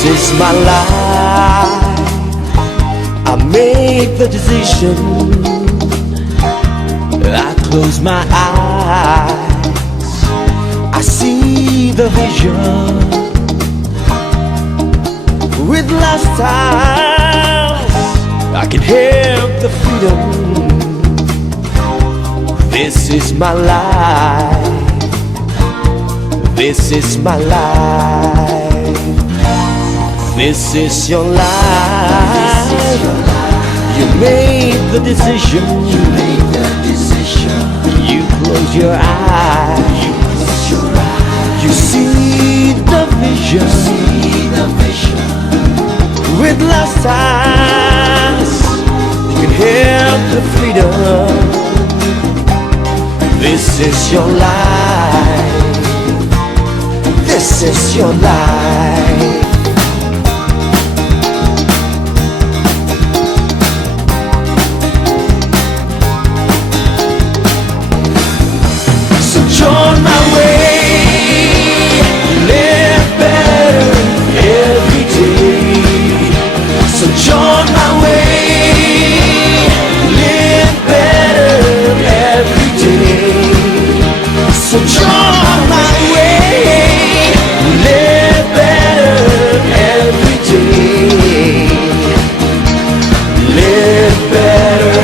This is my life. I made the decision. I close my eyes, I see the vision. With lifestyles, I can have the freedom. This is my life. This is my life. This is your life. You made the decision. You close your eyes. You see the vision. With lifestyles, you can have the freedom. This is your life. This is your life. So join my way, live better every day. So join my way, live better every day. So join my way, live better every day. Live better,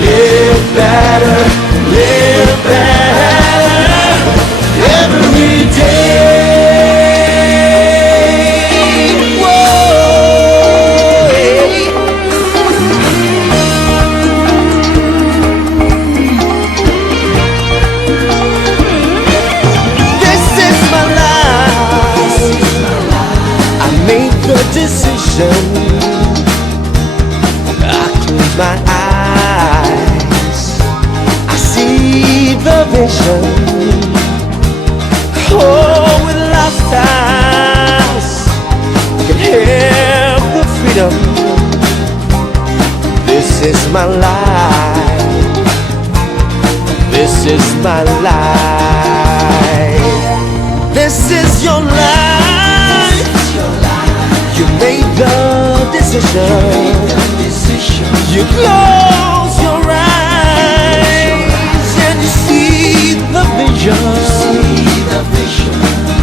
live better, live better every day. Decision. I close my eyes, I see the vision. Oh, with lifestyles, you can have the freedom. This is my life. This is my life. This is your life. You made the decision. You close your eyes and you see the vision.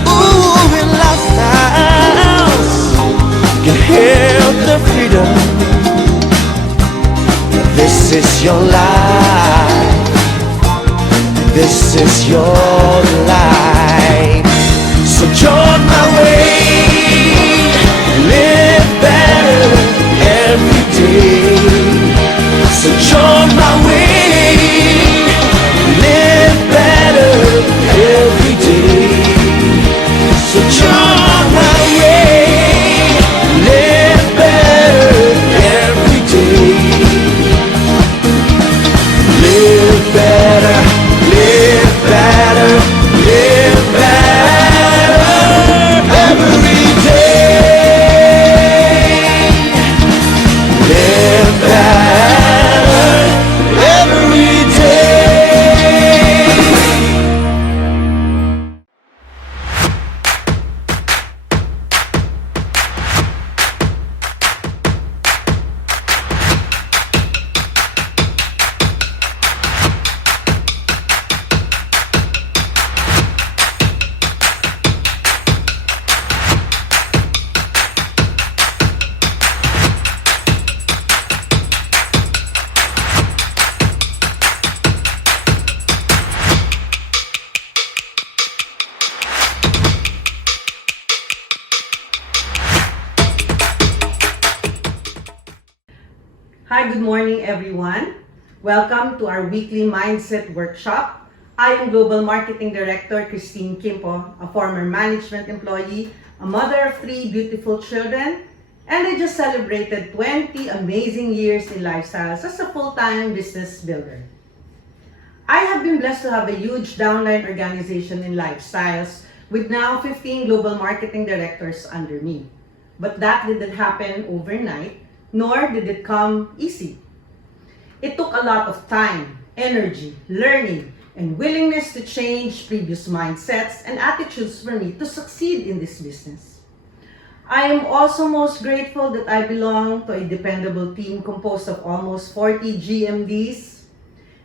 Ooh, in lifestyles, you can have the freedom. This is your life. This is your life. So join my way. Live better every day. So join my way. Live better every day. So join my way. Live better every day. Live better, live better, live better every day. Hi, good morning everyone. Welcome to our weekly Mindset Workshop. I am Global Marketing Director Christine Kimpo, a former management employee, a mother of 3 beautiful children, and I just celebrated 20 amazing years in lifestyles as a full-time business builder. I have been blessed to have a huge downline organization in lifestyles with now 15 global marketing directors under me. But that didn't happen overnight, nor did it come easy. It took a lot of time, energy, learning, and willingness to change previous mindsets and attitudes for me to succeed in this business. I am also most grateful that I belong to a dependable team composed of almost 40 GMDs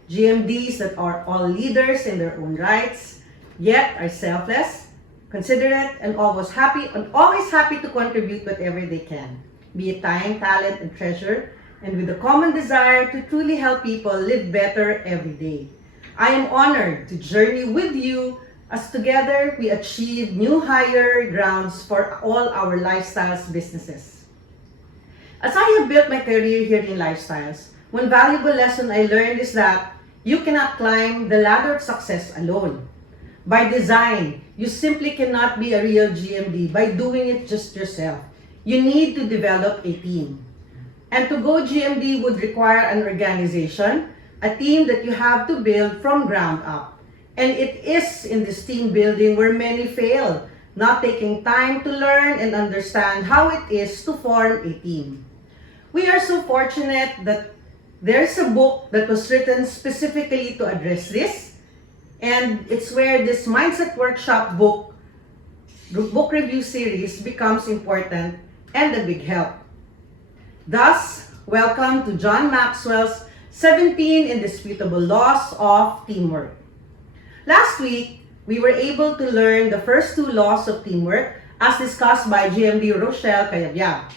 that are all leaders in their own rights, yet are selfless, considerate, and always happy to contribute whatever they can, be it time, talent, and treasure, and with a common desire to truly help people live better every day. I am honored to journey with you as together we achieve new higher grounds for all our lifestyles businesses. As I have built my career here in Lifestyles, one valuable lesson I learned is that you cannot climb the ladder of success alone. By design, you simply cannot be a real GMD by doing it just yourself. You need to develop a team. And to go GMD would require an organization, a team that you have to build from ground up. And it is in this team building where many fail, not taking time to learn and understand how it is to form a team. We are so fortunate that there's a book that was written specifically to address this, and it's where this Mindset Workshop book review series becomes important and a big help. Thus, welcome to John Maxwell's 17 Indisputable Laws of Teamwork. Last week, we were able to learn the first two laws of teamwork as discussed by GMD Rochelle Cayabyab.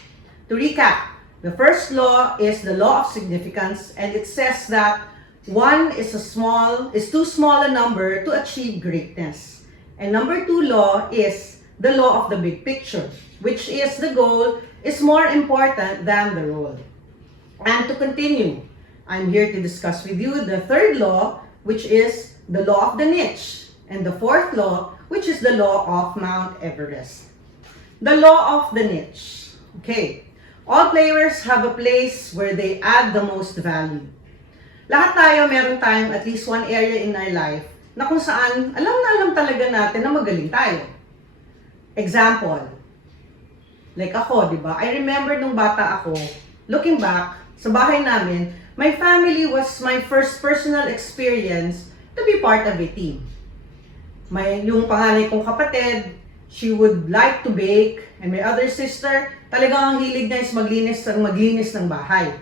To recap, the first law is the law of significance, and it says that one is too small a number to achieve greatness. And number two law is the law of the big picture, which is the goal is more important than the role. And to continue, I'm here to discuss with you the third law, which is the law of the niche, and the fourth law, which is the law of Mount Everest. The law of the niche. Okay. All players have a place where they add the most value. Lahat tayo, meron tayong at least one area in our life na kung saan alam na alam talaga natin na magaling tayo. Example, like ako, di ba? I remember nung bata ako, looking back, sa bahay namin, my family was my first personal experience to be part of a team. Yung panganay kong kapatid, she would like to bake, and my other sister, talagang ang hilig niya is maglinis ng bahay.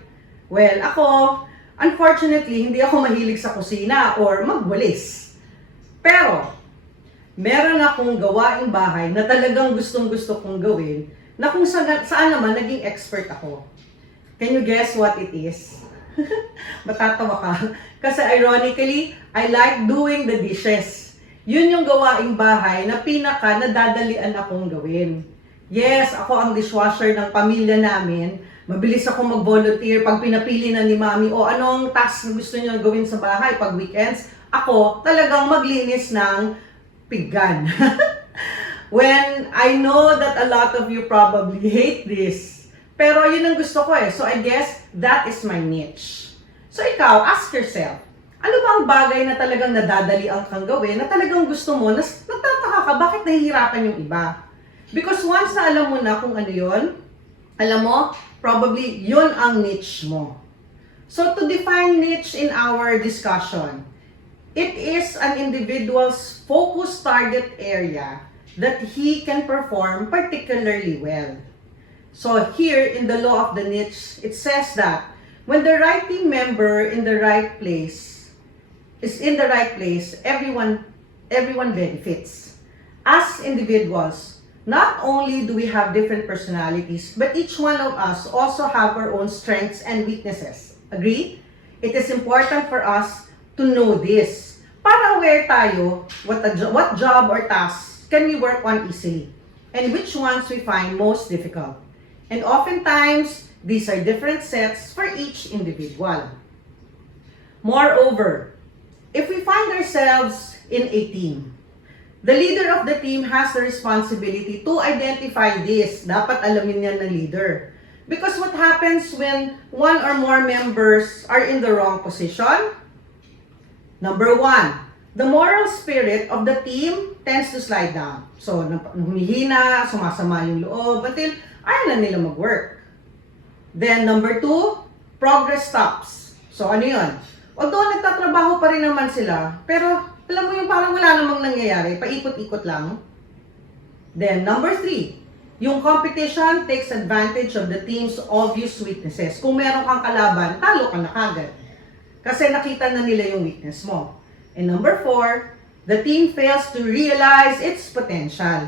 Well, ako, unfortunately, hindi ako mahilig sa kusina or magwalis. Pero, meron akong gawaing bahay na talagang gustong-gusto kong gawin na kung saan naman naging expert ako. Can you guess what it is? Matatawa ka. Kasi ironically, I like doing the dishes. Yun yung gawaing bahay na pinaka nadadalian akong gawin. Yes, ako ang dishwasher ng pamilya namin. Mabilis ako mag-volunteer pag pinapili na ni mami o anong task na gusto niyo gawin sa bahay pag weekends. Ako talagang maglinis ng pinggan. When I know that a lot of you probably hate this, pero yun ang gusto ko eh. So I guess that is my niche. So ikaw, ask yourself, ano ba ang bagay na talagang nadadali ang kang gawin, na talagang gusto mo, natataka ka, bakit nahihirapan yung iba? Because once na alam mo na kung ano yun, alam mo, probably yun ang niche mo. So to define niche in our discussion, it is an individual's focus target area that he can perform particularly well. So here in the law of the niche, it says that when the right team member is in the right place, everyone benefits. As individuals, not only do we have different personalities, but each one of us also have our own strengths and weaknesses. Agree? It is important for us to know this. Para aware tayo what job or tasks can we work on easily, and which ones we find most difficult. And oftentimes, these are different sets for each individual. Moreover, if we find ourselves in a team, the leader of the team has the responsibility to identify this. Dapat alamin niya ng leader. Because what happens when one or more members are in the wrong position? Number one, the moral spirit of the team tends to slide down. So, humihina, sumasama yung loob, until ayaw na nila mag-work. Then, number two, progress stops. So, ano yun? Although nagtatrabaho pa rin naman sila, pero alam mo yung parang wala namang nangyayari, paikot-ikot lang. Then, number three, Yung competition takes advantage of the team's obvious weaknesses. Kung meron kang kalaban, talo ka na kagad. Kasi nakita na nila yung weakness mo. And number 4, the team fails to realize its potential.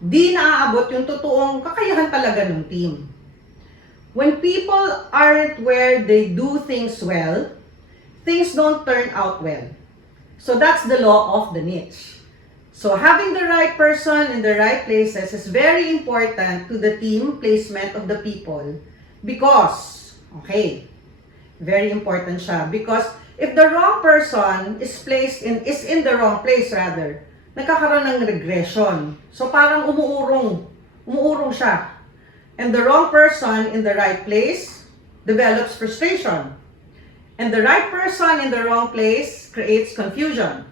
Di naaabot yung totoong kakayahan talaga ng team. When people aren't where they do things well, things don't turn out well. So that's the law of the niche. So having the right person in the right places is very important to the team placement of the people because, okay, very important siya. Because if the wrong person is in the wrong place rather, nagkakaroon ng regression. So parang umuurong siya. And the wrong person in the right place develops frustration. And the right person in the wrong place creates confusion.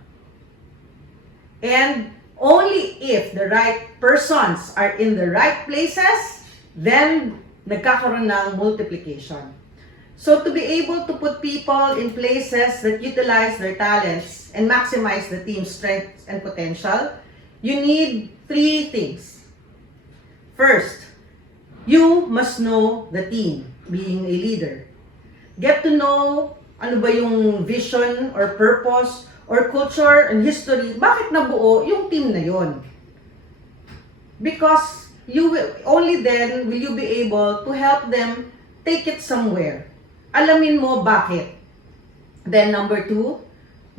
And only if the right persons are in the right places, then nagkakaroon ng multiplication. So to be able to put people in places that utilize their talents and maximize the team's strengths and potential, you need 3 things. First, you must know the team, being a leader. Get to know ano ba yung vision or purpose or culture and history, bakit nabuo yung team na yon? Because only then will you be able to help them take it somewhere. Alamin mo bakit. Then number 2,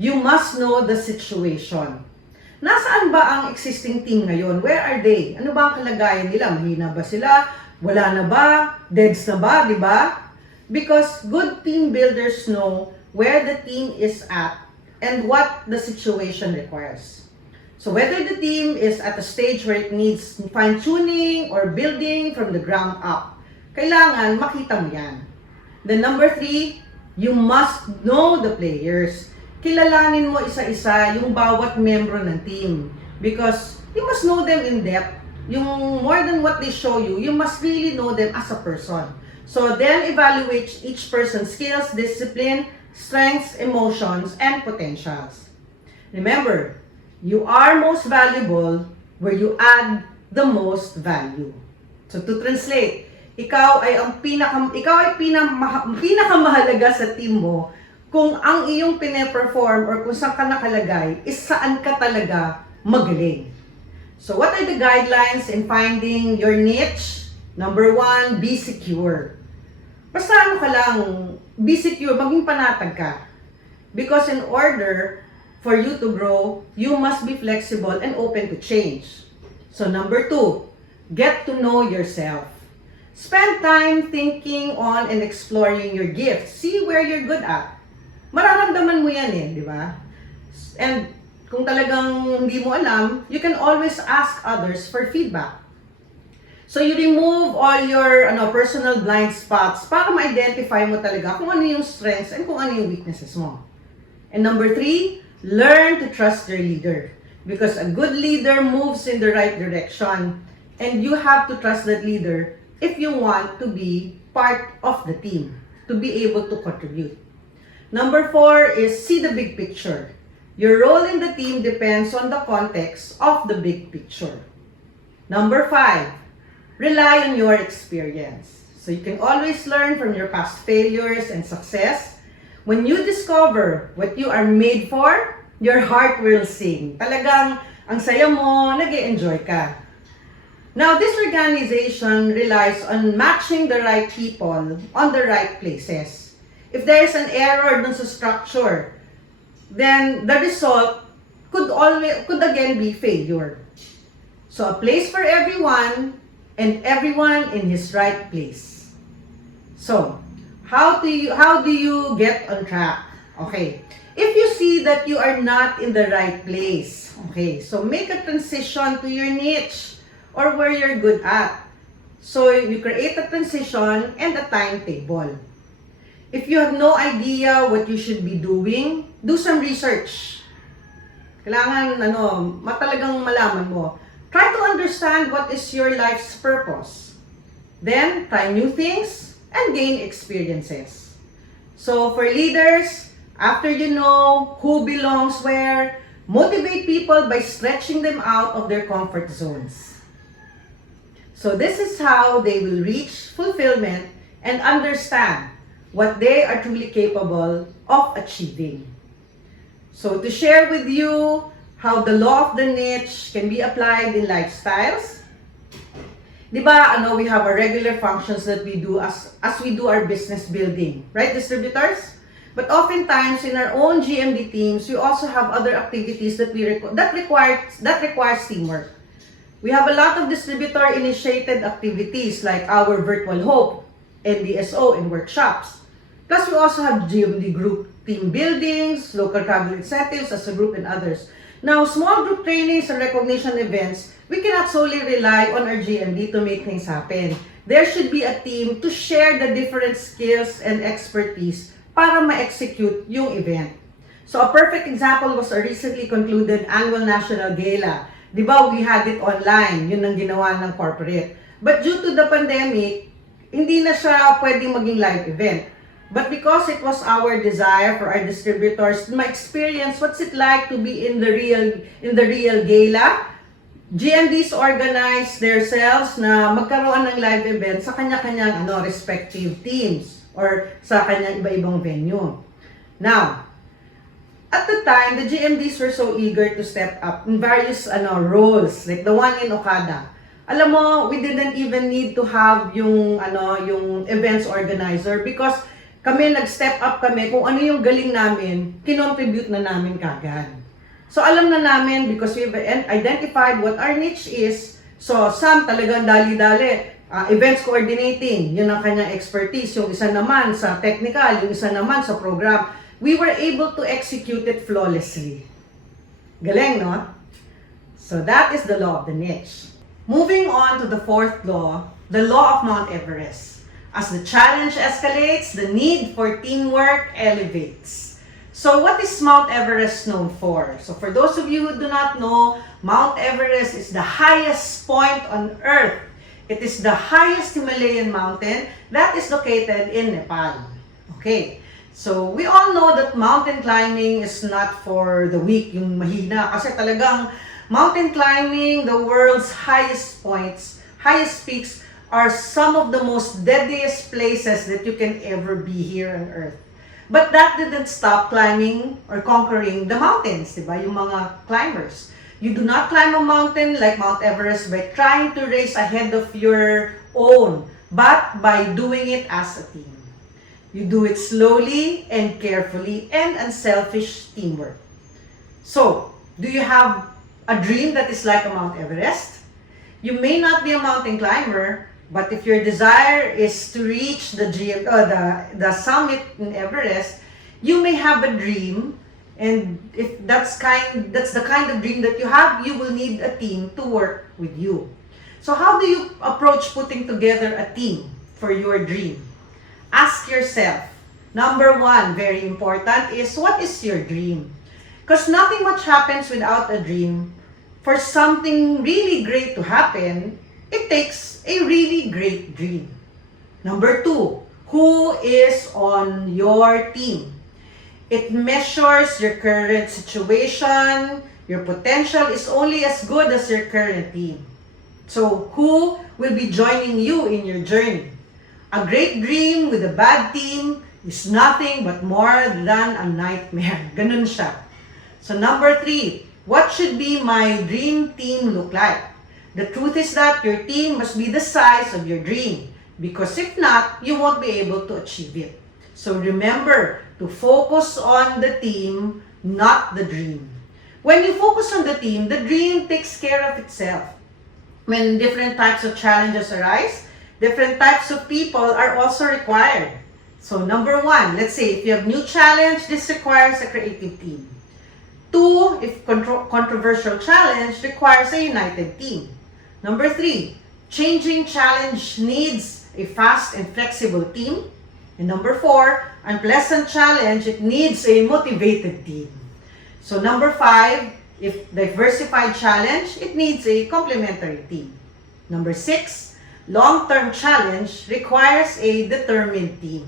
you must know the situation. Nasaan ba ang existing team ngayon? Where are they? Ano ba ang kalagayan nila? Mahina ba sila? Wala na ba? Deads na ba? Di ba? Because good team builders know where the team is at and what the situation requires. So whether the team is at a stage where it needs fine-tuning or building from the ground up, kailangan makita mo yan. Then number 3, you must know the players. Kilalanin mo isa-isa yung bawat membro ng team because you must know them in depth. Yung more than what they show you, you must really know them as a person. So then evaluate each person's skills, discipline, strengths, emotions, and potentials. Remember, you are most valuable where you add the most value. So to translate, ikaw ay pinakamahalaga sa team mo kung ang iyong pine-perform or kung saan ka nakalagay is saan ka talaga magaling. So what are the guidelines in finding your niche? Number 1, be secure. Basta ano ka lang, be secure, maging panatag ka. Because in order for you to grow, you must be flexible and open to change. So number 2, get to know yourself. Spend time thinking on and exploring your gifts. See where you're good at. Mararamdaman mo yan di ba? And kung talagang hindi mo alam, you can always ask others for feedback. So you remove all your personal blind spots para ma-identify mo talaga kung ano yung strengths and kung ano yung weaknesses mo. And number 3, learn to trust your leader. Because a good leader moves in the right direction and you have to trust that leader if you want to be part of the team, to be able to contribute. Number 4 is see the big picture. Your role in the team depends on the context of the big picture. Number 5, rely on your experience. So you can always learn from your past failures and success. When you discover what you are made for, your heart will sing. Talagang ang saya mo, nag-e-enjoy ka. Now, this organization relies on matching the right people on the right places. If there is an error dun sa structure, then the result could again be failure. So a place for everyone and everyone in his right place. So, how do you get on track? Okay. If you see that you are not in the right place, okay, so make a transition to your niche or where you're good at. So you create a transition and a timetable. If you have no idea what you should be doing, do some research. Kailangan matalagang malaman mo. Try to understand what is your life's purpose. Then try new things and gain experiences. So for leaders, after you know who belongs where, motivate people by stretching them out of their comfort zones. So this is how they will reach fulfillment and understand what they are truly capable of achieving. So to share with you how the law of the niche can be applied in lifestyles, di ba, we have our regular functions that we do as we do our business building, right, distributors? But oftentimes in our own GMD teams, we also have other activities that requires teamwork. We have a lot of distributor-initiated activities like our Virtual Hope, NDSO, and workshops. Plus, we also have GMD group team buildings, local travel incentives as a group, and others. Now, small group trainings and recognition events, we cannot solely rely on our GMD to make things happen. There should be a team to share the different skills and expertise para ma-execute yung event. So, a perfect example was a recently concluded annual national gala. Di ba, we had it online, yun ang ginawa ng corporate. But due to the pandemic, hindi na siya pwedeng maging live event. But because it was our desire for our distributors to experience what's it like to be in the real gala, GMDs organize themselves na magkaroon ng live event sa kanya-kanyang respective teams or sa kanyang iba-ibang venue. Now, at the time, the GMDs were so eager to step up in various roles, like the one in Okada. Alam mo, we didn't even need to have yung events organizer because kami nag-step up kami kung ano yung galing namin, kinontribute na namin kagad. So alam na namin because we've identified what our niche is. So some talagang dali-dali, events coordinating, yun ang kanyang expertise. Yung isa naman sa technical, yung isa naman sa program. We were able to execute it flawlessly. Galing, no? So that is the law of the niche. Moving on to the fourth law, the law of Mount Everest. As the challenge escalates, the need for teamwork elevates. So what is Mount Everest known for? So for those of you who do not know, Mount Everest is the highest point on Earth. It is the highest Himalayan mountain that is located in Nepal. Okay. So, we all know that mountain climbing is not for the weak, yung mahina. Kasi talagang mountain climbing, the world's highest points, highest peaks, are some of the most deadliest places that you can ever be here on Earth. But that didn't stop climbing or conquering the mountains, diba? Yung mga climbers. You do not climb a mountain like Mount Everest by trying to race ahead of your own, but by doing it as a team. You do it slowly and carefully and unselfish teamwork. So, do you have a dream that is like a Mount Everest? You may not be a mountain climber, but if your desire is to reach the summit in Everest, you may have a dream, and if that's the kind of dream that you have, you will need a team to work with you. So, how do you approach putting together a team for your dream? Ask yourself, number one, very important, is what is your dream? Because nothing much happens without a dream. For something really great to happen, it takes a really great dream. Number two, who is on your team? It measures your current situation. Your potential is only as good as your current team. So, who will be joining you in your journey? A great dream with a bad team is nothing but more than a nightmare. Ganun siya. So number three, what should be my dream team look like? The truth is that your team must be the size of your dream. Because if not, you won't be able to achieve it. So remember to focus on the team, not the dream. When you focus on the dream takes care of itself. When different types of challenges arise, different types of people are also required. So number one, let's say if you have new challenge, this requires a creative team. Two, if controversial challenge requires a united team. Number three, changing challenge needs a fast and flexible team. And number four, unpleasant challenge, it needs a motivated team. So number five, if diversified challenge, it needs a complementary team. Number six, long-term challenge requires a determined team.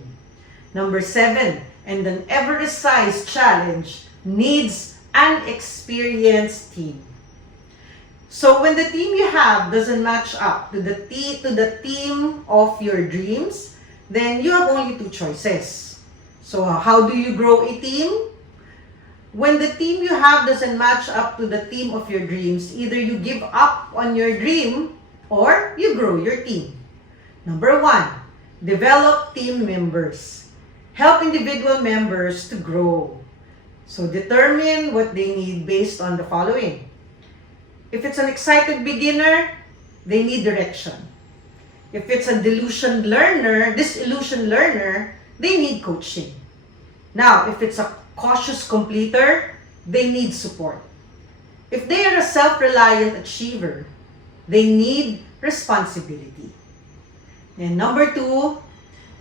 Number seven, and an Everest-sized challenge needs an experienced team. So when the team you have doesn't match up to the team of your dreams, then you have only two choices. So how do you grow a team? When the team you have doesn't match up to the team of your dreams, either you give up on your dream or you grow your team. Number one, develop team members. Help individual members to grow. So determine what they need based on the following. If it's an excited beginner, they need direction. If it's a disillusioned learner, they need coaching. Now, if it's a cautious completer, they need support. If they are a self-reliant achiever, they need responsibility. And number two,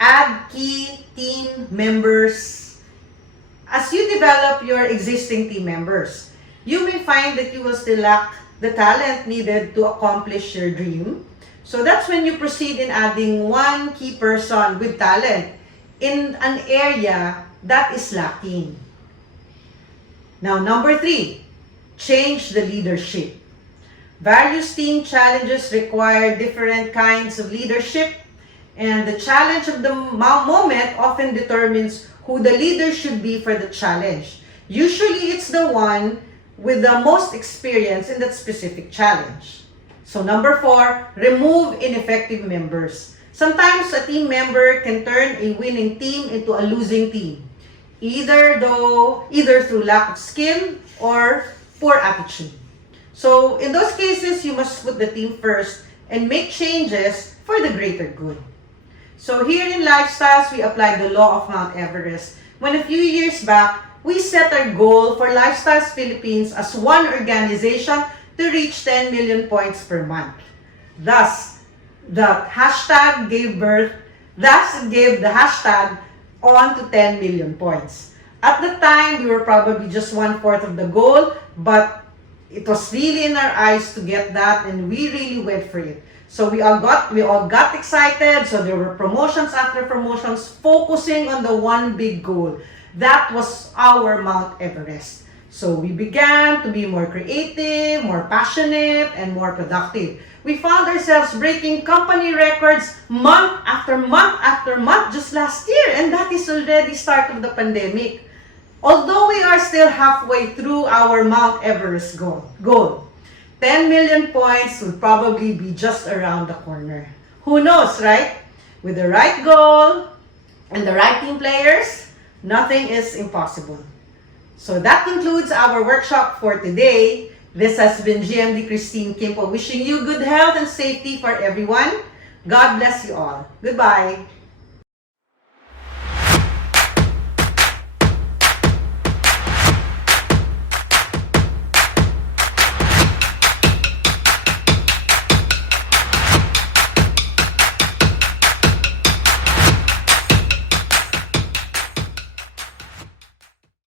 add key team members. As you develop your existing team members, you may find that you will still lack the talent needed to accomplish your dream. So that's when you proceed in adding one key person with talent in an area that is lacking. Now, number three, change the leadership. Various team challenges require different kinds of leadership, and the challenge of the moment often determines who the leader should be for the challenge. Usually, it's the one with the most experience in that specific challenge. So number four, remove ineffective members. Sometimes a team member can turn a winning team into a losing team, either through lack of skill or poor attitude. So in those cases, you must put the team first and make changes for the greater good. So here in Lifestyles, we apply the law of Mount Everest. When a few years back, we set our goal for Lifestyles Philippines as one organization to reach 10 million points per month. Thus, the hashtag gave the hashtag on to 10 million points. At the time, we were probably just 1/4 of the goal, but it was really in our eyes to get that, and we really went for it. So we all got excited. So there were promotions after promotions, focusing on the one big goal. That was our Mount Everest. So we began to be more creative, more passionate, and more productive. We found ourselves breaking company records month after month after month just last year, and that is already start of the pandemic. Although we are still halfway through our Mount Everest goal, 10 million points would probably be just around the corner. Who knows, right? With the right goal and the right team players, nothing is impossible. So that concludes our workshop for today. This has been GMD Christine Kimpo wishing you good health and safety for everyone. God bless you all. Goodbye.